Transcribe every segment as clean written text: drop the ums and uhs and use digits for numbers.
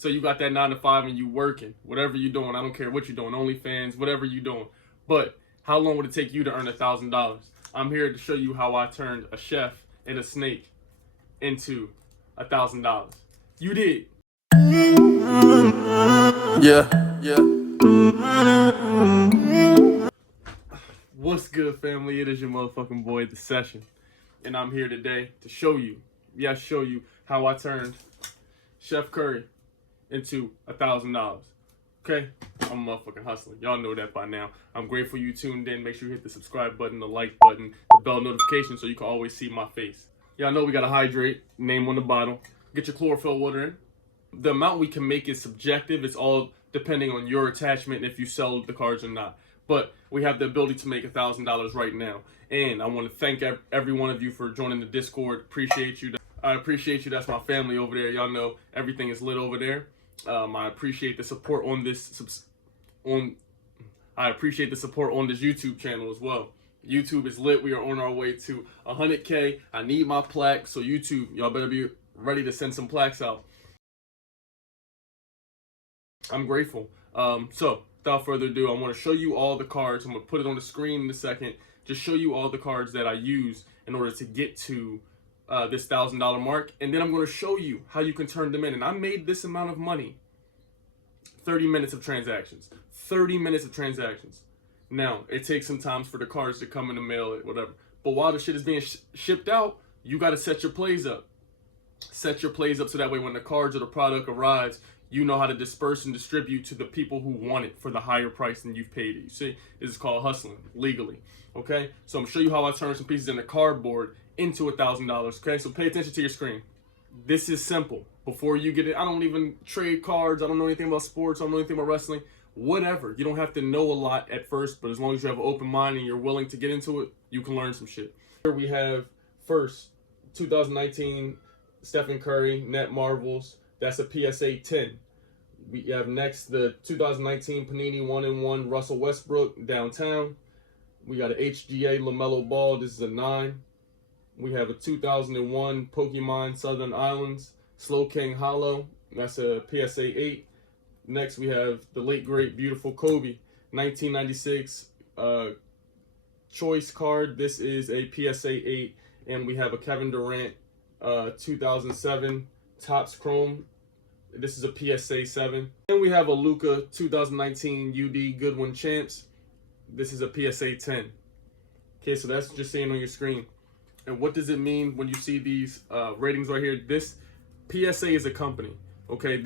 So you got that 9 to 5 and you working, whatever you doing. I don't care what you're doing, OnlyFans, whatever you doing. But how long would it take you to earn $1,000? I'm here to show you how I turned a chef and a snake into $1,000. You did. Yeah. What's good, family? It is your motherfucking boy, The Session. And I'm here today to show you how I turned Chef Curry into $1,000. Okay? I'm a motherfucking hustler. Y'all know that by now. I'm grateful you tuned in. Make sure you hit the subscribe button, the like button, the bell notification so you can always see my face. Y'all know we gotta hydrate. Name on the bottle. Get your chlorophyll water in. The amount we can make is subjective. It's all depending on your attachment and if you sell the cards or not. But we have the ability to make $1,000 right now. And I want to thank every one of you for joining the Discord. Appreciate you. I appreciate you. That's my family over there. Y'all know everything is lit over there. I appreciate the support on this I appreciate the support on this YouTube channel as well. YouTube is lit. We are on our way to 100K. I need my plaque. So YouTube, y'all better be ready to send some plaques out. I'm grateful. So without further ado, I want to show you all the cards. I'm going to put it on the screen in a second. Just show you all the cards that I use in order to get to this $1,000 mark. And then I'm going to show you how you can turn them in. And I made this amount of money. 30 minutes of transactions. 30 minutes of transactions. Now, it takes some time for the cards to come in the mail, whatever. But while the shit is being shipped out, you got to set your plays up. Set your plays up so that way when the cards or the product arrives, you know how to disperse and distribute to the people who want it for the higher price than you've paid it. You see, this is called hustling legally. Okay, so I'm gonna show you how I turn some pieces in the cardboard into $1,000. Okay, so pay attention to your screen. This is simple. Before you get it, I don't even trade cards. I don't know anything about sports. I don't know anything about wrestling. Whatever. You don't have to know a lot at first, but as long as you have an open mind and you're willing to get into it, you can learn some shit. Here we have first 2019 Stephen Curry Net Marvels. That's a PSA 10. We have next the 2019 Panini 1-in-1 Russell Westbrook Downtown. We got an HGA LaMelo Ball. This is a 9. We have a 2001 Pokemon Southern Islands Slowking Hollow. That's a PSA 8. Next we have the late great beautiful Kobe 1996 choice card. This is a PSA 8. And we have a Kevin Durant 2007 Topps Chrome. This is a PSA 7. And we have a Luka 2019 UD Goodwin Champs. This is a PSA 10. Okay, so that's just saying on your screen. And what does it mean when you see these ratings right here? This PSA is a company. Okay,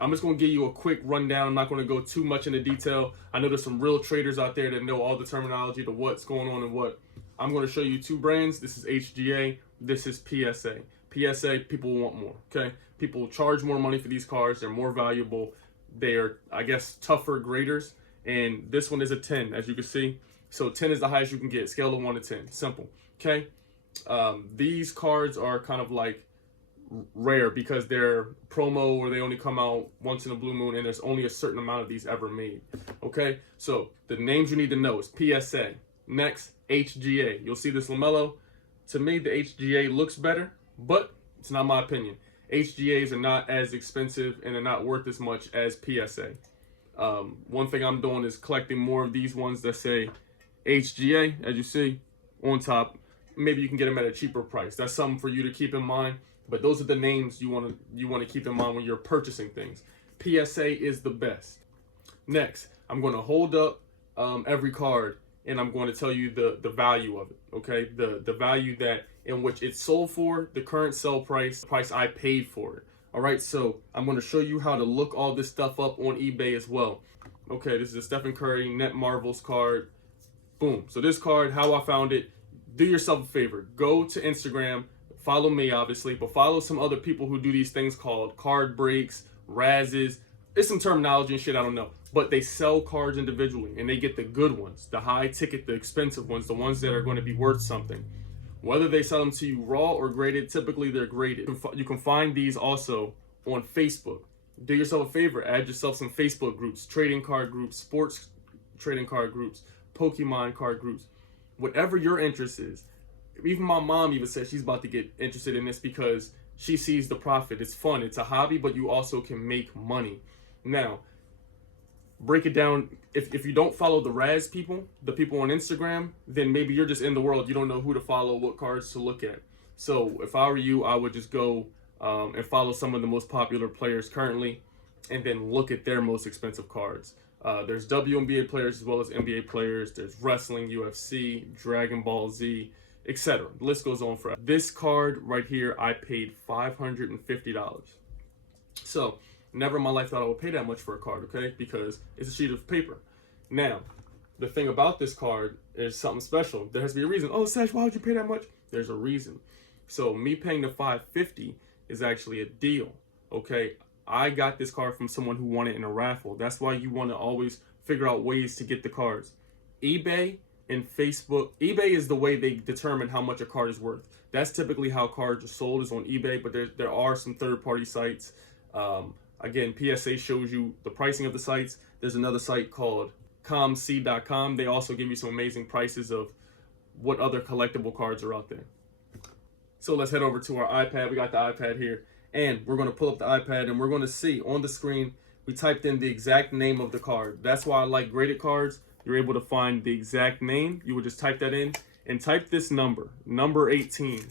I'm just going to give you a quick rundown. I'm not going to go too much into detail. I know there's some real traders out there that know all the terminology to what's going on and what. I'm going to show you two brands. This is HGA. This is PSA. PSA, people want more, okay? People charge more money for these cards. They're more valuable. They are, I guess, tougher graders. And this one is a 10, as you can see. So 10 is the highest you can get. Scale of 1 to 10. Simple, okay? These cards are kind of like rare because they're promo or they only come out once in a blue moon and there's only a certain amount of these ever made, okay? So the names you need to know is PSA. Next, HGA. You'll see this LaMelo. To me, the HGA looks better, but it's not my opinion. HGAs are not as expensive and they're not worth as much as PSA. One thing I'm doing is collecting more of these ones that say HGA, as you see on top. Maybe you can get them at a cheaper price. That's something for you to keep in mind. But those are the names you want to keep in mind when you're purchasing things. PSA is the best. Next, I'm going to hold up every card and I'm going to tell you the value of it. Okay, the value that in which it's sold for, the current sell price I paid for it. All right, so I'm going to show you how to look all this stuff up on eBay as well. Okay, this is a Stephen Curry Net Marvels card. Boom. So this card, how I found it, do yourself a favor. Go to Instagram, follow me obviously, but follow some other people who do these things called card breaks, razzes. It's some terminology and shit, I don't know. But they sell cards individually and they get the good ones, the high ticket, the expensive ones, the ones that are going to be worth something. Whether they sell them to you raw or graded, typically they're graded. You can find these also on Facebook. Do yourself a favor, add yourself some Facebook groups, trading card groups, sports trading card groups, Pokemon card groups, whatever your interest is. Even my mom even said she's about to get interested in this because she sees the profit. It's fun. It's a hobby, but you also can make money. Now, break it down. If you don't follow the Raz people, the people on Instagram, then maybe you're just in the world. You don't know who to follow, what cards to look at. So if I were you, I would just go and follow some of the most popular players currently, and then look at their most expensive cards. There's WNBA players as well as NBA players. There's wrestling, UFC, Dragon Ball Z, etc. The list goes on forever. This card right here, I paid $550. So never in my life thought I would pay that much for a card, okay? Because it's a sheet of paper. Now, the thing about this card is something special. There has to be a reason. Oh, Sash, why would you pay that much? There's a reason. So me paying the $550 is actually a deal, okay? I got this card from someone who won it in a raffle. That's why you want to always figure out ways to get the cards. eBay and Facebook. eBay is the way they determine how much a card is worth. That's typically how cards are sold, is on eBay, but there are some third-party sites. Again, PSA shows you the pricing of the sites. There's another site called comc.com. They also give you some amazing prices of what other collectible cards are out there. So let's head over to our iPad. We got the iPad here, and we're going to pull up the iPad, and we're going to see on the screen, we typed in the exact name of the card. That's why I like graded cards. You're able to find the exact name. You would just type that in and type this number 18.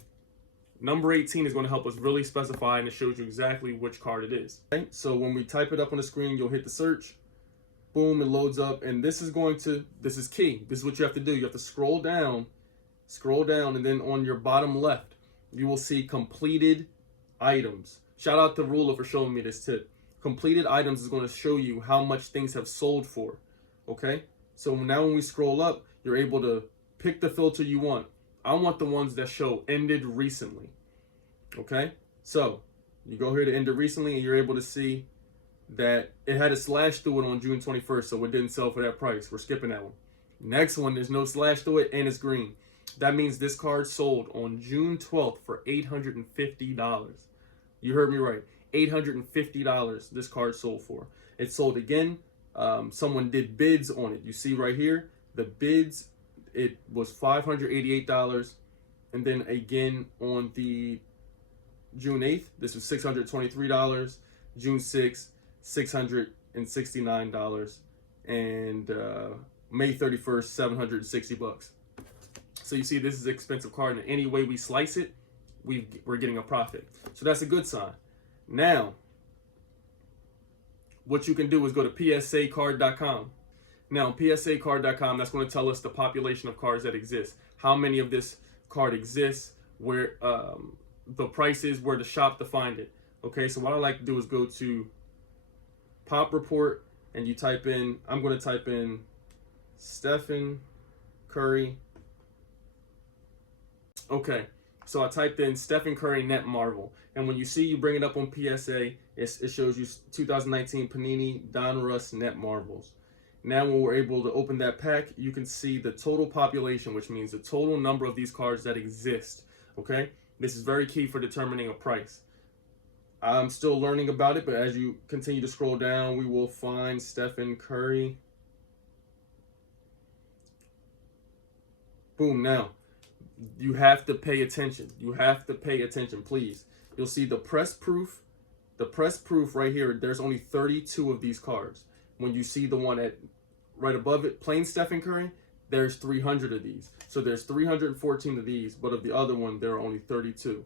Number 18 is going to help us really specify, and it shows you exactly which card it is. Okay? So when we type it up on the screen, you'll hit the search. Boom, it loads up, and this is key. This is what you have to do. You have to scroll down, and then on your bottom left, you will see completed items. Shout out to Rula for showing me this tip. Completed items is going to show you how much things have sold for. Okay? So now when we scroll up, you're able to pick the filter you want. I want the ones that show ended recently. Okay? So you go here to ended recently, and you're able to see that it had a slash through it on June 21st, so it didn't sell for that price. We're skipping that one. Next one, there's no slash through it, and it's green. That means this card sold on June 12th for $850. You heard me right. $850 this card sold for. It sold again. Someone did bids on it. You see right here, the bids, it was $588. And then again on the June 8th, this was $623. June 6th, $669. And May 31st, $760. So you see, this is an expensive card, and any way we slice it, we're getting a profit. So that's a good sign. Now, what you can do is go to psacard.com. Now, psacard.com, that's going to tell us the population of cards that exist, how many of this card exists, where the price is, where to shop to find it. Okay, so what I like to do is go to Pop Report, and you type in, I'm going to type in Stephen Curry. Okay, so I typed in Stephen Curry Net Marvel, and when you see, you bring it up on PSA, it shows you 2019 Panini Donruss Net Marvels. Now when we're able to open that pack, you can see the total population, which means the total number of these cards that exist. Okay, this is very key for determining a price. I'm still learning about it, but as you continue to scroll down, we will find Stephen Curry. Boom. Now, you have to pay attention. You have to pay attention, please. You'll see the press proof. The press proof right here, there's only 32 of these cards. When you see the one at right above it, plain Stephen Curry, there's 300 of these. So there's 314 of these, but of the other one, there are only 32.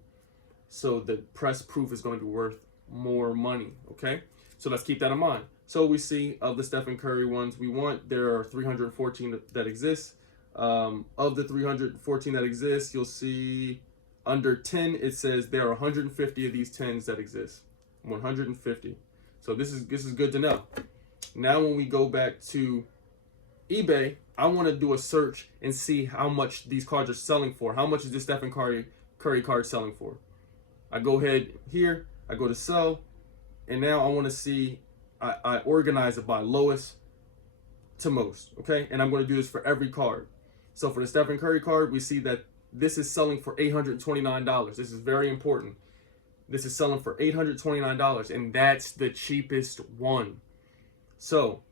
So the press proof is going to be worth more money, okay? So let's keep that in mind. So we see of the Stephen Curry ones we want, there are 314 that exist. Of the 314 that exist, you'll see under 10, it says there are 150 of these 10s that exist. 150. So this is good to know. Now when we go back to eBay, I want to do a search and see how much these cards are selling for. How much is this Stephen Curry card selling for? I go ahead here, I go to sell, and now I want to see, I organize it by lowest to most, okay? And I'm going to do this for every card. So for the Stephen Curry card, we see that this is selling for $829. This is very important. This is selling for $829, and that's the cheapest one. So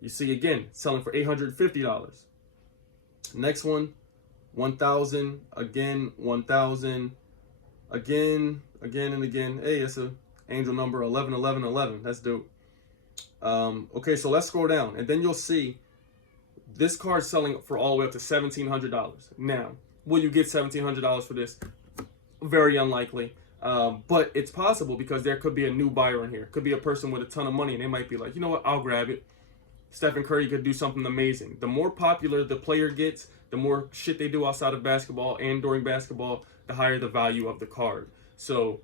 you see again, selling for $850. Next one, $1,000, again, $1,000, again, again and again. Hey, it's a angel number 111111. That's dope. Okay, so let's scroll down, and then you'll see this card selling for all the way up to $1,700. Now, will you get $1,700 for this? Very unlikely. But it's possible because there could be a new buyer in here. Could be a person with a ton of money, and they might be like, you know what, I'll grab it. Stephen Curry could do something amazing. The more popular the player gets, the more shit they do outside of basketball and during basketball, the higher the value of the card. So,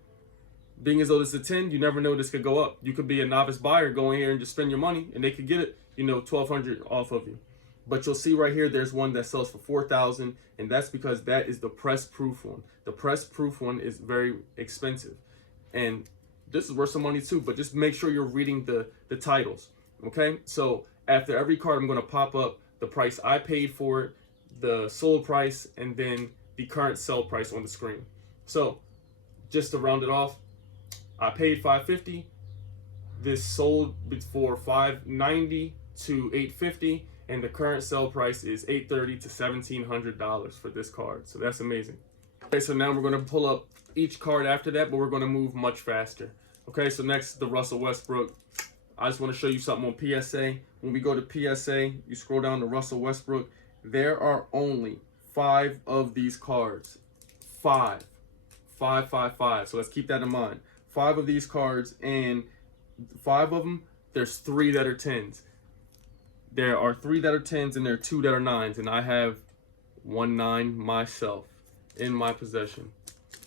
being as though this is a 10, you never know this could go up. You could be a novice buyer going here and just spend your money, and they could get it, $1,200 off of you. But you'll see right here, there's one that sells for $4,000, and that's because that is the press proof one. The press proof one is very expensive, and this is worth some money too. But just make sure you're reading the titles. Okay, so after every card, I'm going to pop up the price I paid for it, the sold price, and then the current sell price on the screen. So just to round it off, I paid $550. This sold for $590 to $850. And the current sell price is $830 to $1,700 for this card. So that's amazing. Okay, so now we're going to pull up each card after that, but we're going to move much faster. Okay, so next, the Russell Westbrook. I just want to show you something on PSA. When we go to PSA, you scroll down to Russell Westbrook. There are only 5 of these cards. 5. 5, 5, 5. So let's keep that in mind. 5 of these cards, and 5 of them, there's 3 that are 10s. There are 3 that are 10s and there are 2 that are 9s, and I have 1 9 myself in my possession.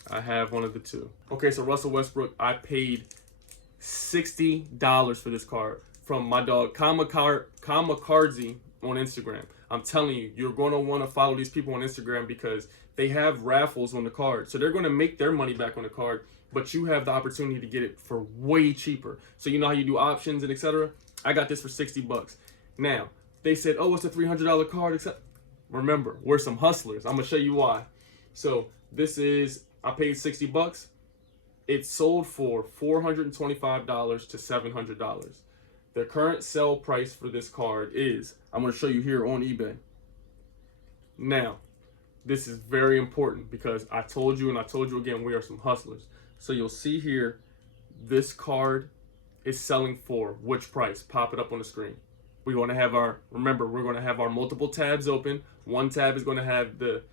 I have one of the 2. Okay, so Russell Westbrook, I paid $60 for this card from my dog Kamikaze on Instagram. I'm telling you, you're going to want to follow these people on Instagram because they have raffles on the card. So they're going to make their money back on the card, but you have the opportunity to get it for way cheaper. So you know how you do options and etc. I got this for $60. Now, they said, oh, it's a $300 card. Except, remember, we're some hustlers. I'm going to show you why. So this is, I paid $60. It sold for $425 to $700. The current sell price for this card is, I'm going to show you here on eBay. Now, this is very important because I told you and I told you again, we are some hustlers. So you'll see here, this card is selling for which price? Pop it up on the screen. We're going to have remember, we're going to have our multiple tabs open. One tab is going to have the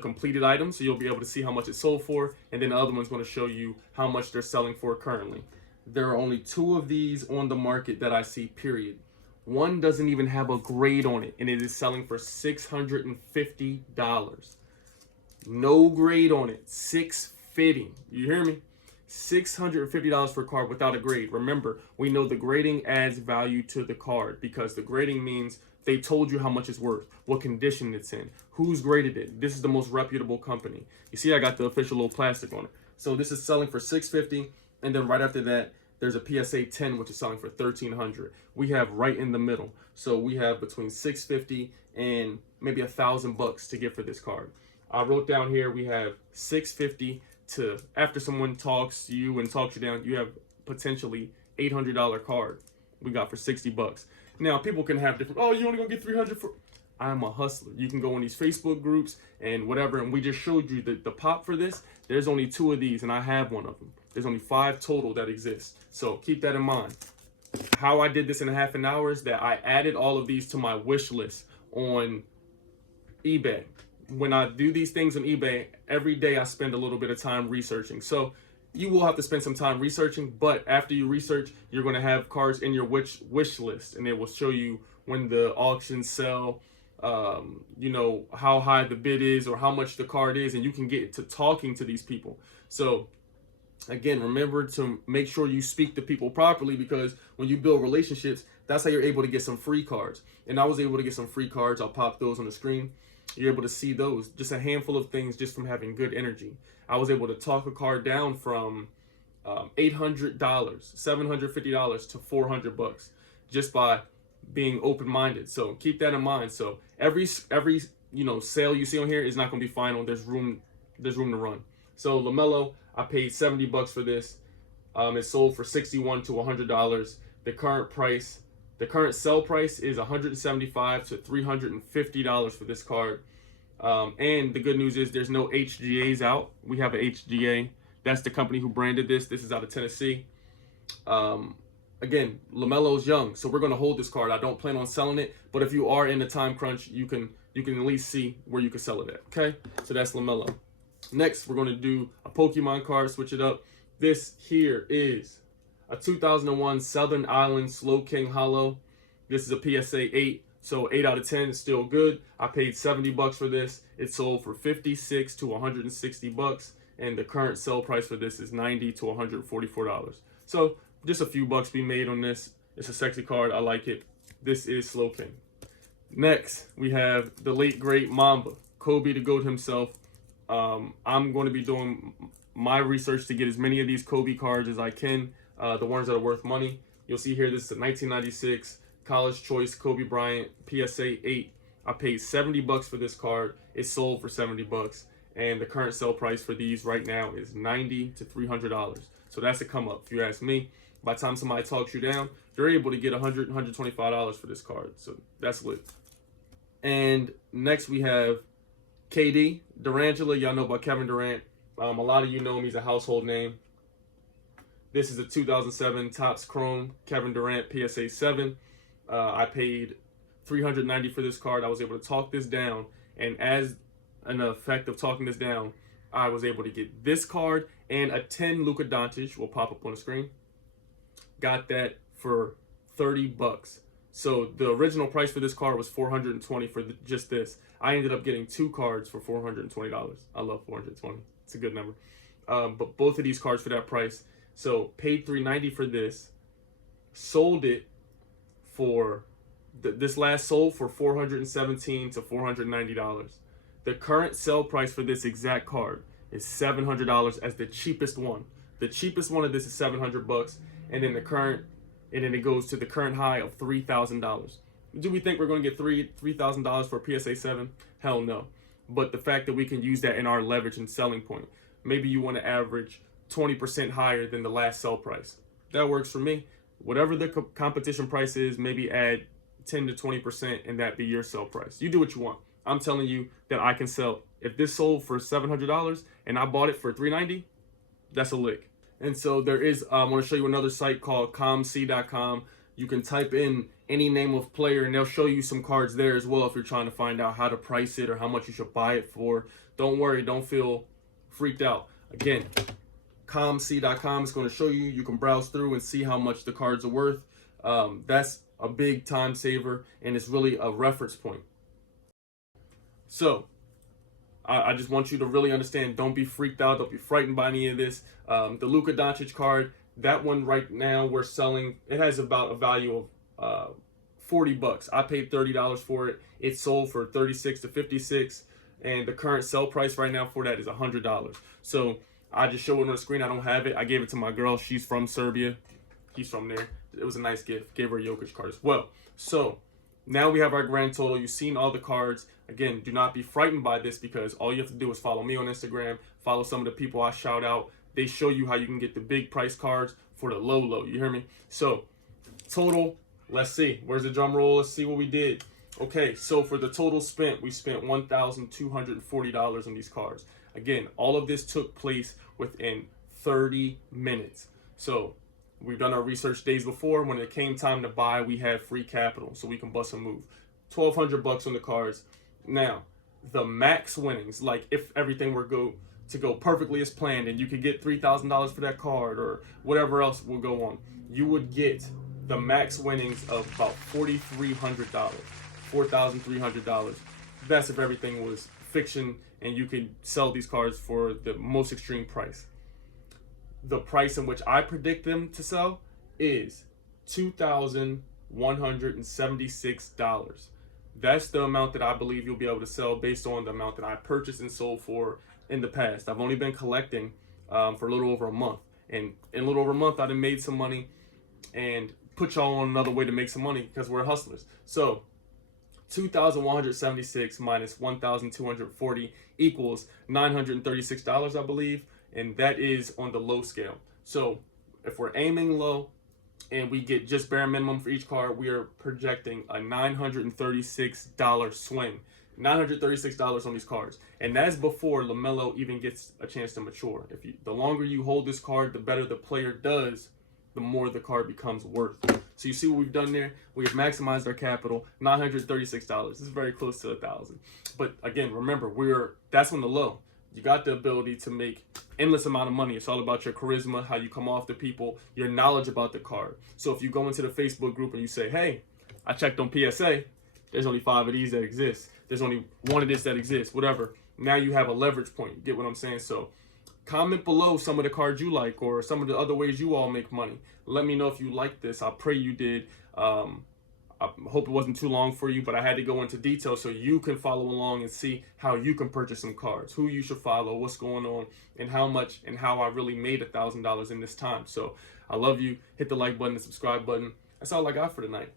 completed item, so you'll be able to see how much it sold for, and then the other one's going to show you how much they're selling for currently. There are only 2 of these on the market that I see, period. One doesn't even have a grade on it, and it is selling for $650. No grade on it. $650. You hear me? $650 for a card without a grade. Remember, we know the grading adds value to the card because the grading means they told you how much it's worth, what condition it's in, who's graded it. This is the most reputable company. You see, I got the official little plastic on it. So this is selling for $650, and then right after that, there's a PSA 10, which is selling for $1,300. We have right in the middle. So we have between $650 and maybe $1,000 to get for this card. I wrote down here, we have $650 to, after someone talks to you and talks you down, you have potentially $800 card we got for $60. Now, people can have different, oh, you only gonna get $300 for, I'm a hustler. You can go in these Facebook groups and whatever, and we just showed you the pop for this. There's only 2 of these, and I have one of them. There's only 5 total that exist. So keep that in mind. How I did this in a half an hour is that I added all of these to my wish list on eBay. When I do these things on eBay, every day I spend a little bit of time researching. So you will have to spend some time researching, but after you research, you're going to have cards in your wish list, and it will show you when the auctions sell, how high the bid is or how much the card is, and you can get to talking to these people. So again, remember to make sure you speak to people properly, because when you build relationships, that's how you're able to get some free cards. And I was able to get some free cards. I'll pop those on the screen. You're able to see those, just a handful of things just from having good energy. I was able to talk a card down from $800, $750 to $400 just by being open-minded. So keep that in mind. So every sale you see on here is not going to be final. There's room to run. So LaMelo, I paid $70 for this. It sold for $61 to $100. The current sell price is $175 to $350 for this card. And the good news is there's no HGAs out. We have a HGA That's the company who branded this. This is out of Tennessee. Again, LaMelo's young, so we're going to hold this card. I don't plan on selling it, but if you are in the time crunch, you can at least see where you can sell it at. Okay, so that's LaMelo. Next, we're going to do a Pokemon card, switch it up. This here is a 2001 Southern Island Slowking Hollow. This is a PSA 8, so 8 out of 10 is still good. I paid $70 for this. It sold for $56 to $160, and the current sell price for this is $90 to $144. So just a few bucks be made on this. It's a sexy card. I like it. This is Slowking. Next, we have the late great Mamba, Kobe the GOAT himself. I'm going to be doing my research to get as many of these Kobe cards as I can, the ones that are worth money. You'll see here, this is a 1996 College Choice Kobe Bryant PSA 8. I paid $70 for this card. It sold for $70, and the current sell price for these right now is $90 to $300. So that's a come up, if you ask me. By the time somebody talks you down, you're able to get $100, $125 for this card. So that's lit. And next we have KD, Durantula. Y'all know about Kevin Durant. A lot of you know him. He's a household name. This is a 2007 Topps Chrome Kevin Durant PSA 7. I paid $390 for this card. I was able to talk this down. And as an effect of talking this down, I was able to get this card and a 10 Luka Doncic will pop up on the screen. Got that for $30. So the original price for this card was $420 for just this. I ended up getting 2 cards for $420. I love $420. It's a good number. But both of these cards for that price. So paid $390 for this. Sold it for this last sold for $417 to $490. The current sell price for this exact card is $700 as the cheapest one. The cheapest one of this is $700, and then it goes to the current high of $3,000. Do we think we're going to get $3,000 for a PSA 7? Hell no. But the fact that we can use that in our leverage and selling point. Maybe you want to average 20% higher than the last sell price. That works for me. Whatever the competition price is, maybe add 10 to 20% and that be your sell price. You do what you want. I'm telling you that I can sell. If this sold for $700 and I bought it for $390, that's a lick. And so there is, I want to show you another site called COMC.com. You can type in any name of player and they'll show you some cards there as well if you're trying to find out how to price it or how much you should buy it for. Don't worry, don't feel freaked out. Again, COMC.com is going to show you. You can browse through and see how much the cards are worth. That's a big time saver and it's really a reference point. So I just want you to really understand, don't be freaked out, don't be frightened by any of this. The Luka Doncic card, that one right now we're selling, it has about a value of $40. I paid $30 for it. It sold for $36 to $56, and the current sell price right now for that is $100. So I just showed it on the screen. I don't have it. I gave it to my girl. She's from Serbia. He's from there. It was a nice gift. Gave her a Jokic card as well. So now we have our grand total. You've seen all the cards. Again, do not be frightened by this because all you have to do is follow me on Instagram, follow some of the people I shout out. They show you how you can get the big price cards for the low. You hear me? So total, let's see. Where's the drum roll? Let's see what we did. Okay, so for the total spent, we spent $1,240 on these cards. Again, all of this took place within 30 minutes. So we've done our research days before. When it came time to buy, we had free capital, so we can bust a move. $1,200 on the cards. Now, the max winnings, like if everything were to go perfectly as planned and you could get $3,000 for that card or whatever else will go on, you would get the max winnings of about $4,300. $4,300. That's if everything was fiction and you could sell these cards for the most extreme price. The price in which I predict them to sell is $2,176. That's the amount that I believe you'll be able to sell based on the amount that I purchased and sold for in the past. I've only been collecting for a little over a month. And in a little over a month, I done made some money and put y'all on another way to make some money because we're hustlers. So 2,176 minus 1,240 equals $936, I believe. And that is on the low scale. So if we're aiming low and we get just bare minimum for each card, we are projecting a $936 swing. $936 on these cards, and that's before LaMelo even gets a chance to mature. The longer you hold this card, the better the player does, the more the card becomes worth. So you see what we've done there? We have maximized our capital, $936. This is very close to $1,000. But again, remember, that's on the low. You got the ability to make endless amount of money. It's all about your charisma, how you come off to people, your knowledge about the card. So if you go into the Facebook group and you say, hey, I checked on PSA, there's only 5 of these that exist. There's only 1 of this that exists, whatever. Now you have a leverage point. You get what I'm saying? So comment below some of the cards you like or some of the other ways you all make money. Let me know if you like this. I pray you did. I hope it wasn't too long for you, but I had to go into detail so you can follow along and see how you can purchase some cards, who you should follow, what's going on, and how much and how I really made $1,000 in this time. So I love you. Hit the like button, the subscribe button. That's all I got for tonight.